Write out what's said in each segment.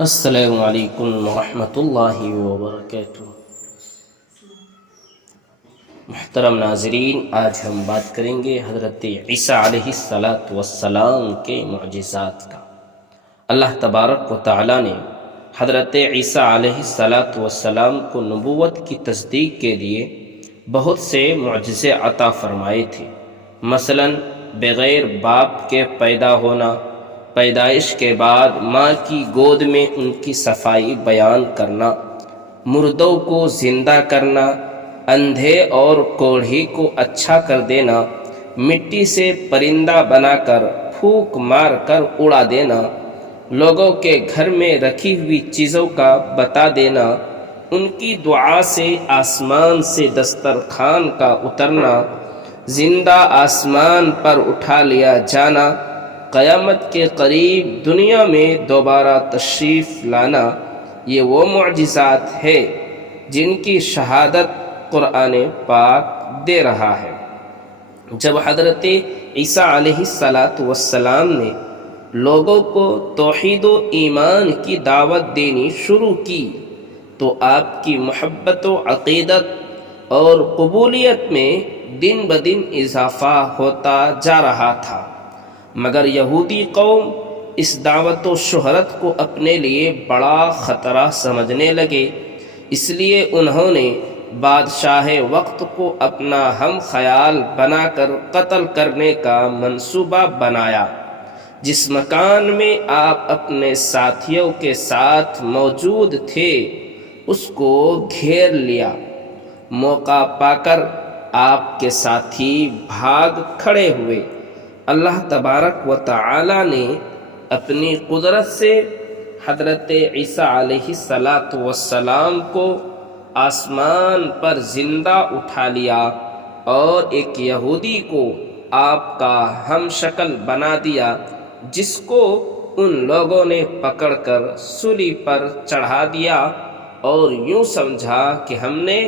السلام علیکم ورحمۃ اللہ وبرکاتہ۔ محترم ناظرین، آج ہم بات کریں گے حضرت عیسیٰ علیہ السلام کے معجزات کا۔ اللہ تبارک و تعالی نے حضرت عیسیٰ علیہ السلام کو نبوت کی تصدیق کے لیے بہت سے معجزے عطا فرمائے تھے۔ مثلاً بغیر باپ کے پیدا ہونا، پیدائش کے بعد ماں کی گود میں ان کی صفائی بیان کرنا، مردوں کو زندہ کرنا، اندھے اور کوڑھی کو اچھا کر دینا، مٹی سے پرندہ بنا کر پھونک مار کر اڑا دینا، لوگوں کے گھر میں رکھی ہوئی چیزوں کا بتا دینا، ان کی دعا سے آسمان سے دسترخوان کا اترنا، زندہ آسمان پر اٹھا لیا جانا، قیامت کے قریب دنیا میں دوبارہ تشریف لانا، یہ وہ معجزات ہے جن کی شہادت قرآن پاک دے رہا ہے۔ جب حضرت عیسیٰ علیہ السلام نے لوگوں کو توحید و ایمان کی دعوت دینی شروع کی تو آپ کی محبت و عقیدت اور قبولیت میں دن بدن اضافہ ہوتا جا رہا تھا، مگر یہودی قوم اس دعوت و شہرت کو اپنے لیے بڑا خطرہ سمجھنے لگے، اس لیے انہوں نے بادشاہ وقت کو اپنا ہم خیال بنا کر قتل کرنے کا منصوبہ بنایا۔ جس مکان میں آپ اپنے ساتھیوں کے ساتھ موجود تھے اس کو گھیر لیا۔ موقع پا کر آپ کے ساتھی بھاگ کھڑے ہوئے۔ اللہ تبارک و تعالی نے اپنی قدرت سے حضرت عیسیٰ علیہ السلام کو آسمان پر زندہ اٹھا لیا اور ایک یہودی کو آپ کا ہم شکل بنا دیا، جس کو ان لوگوں نے پکڑ کر سولی پر چڑھا دیا اور یوں سمجھا کہ ہم نے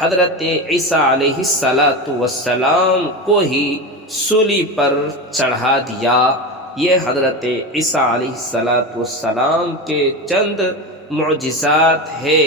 حضرت عیسیٰ علیہ السلام کو ہی سولی پر چڑھا دیا۔ یہ حضرت عیسیٰ علیہ السلام کے چند معجزات ہے۔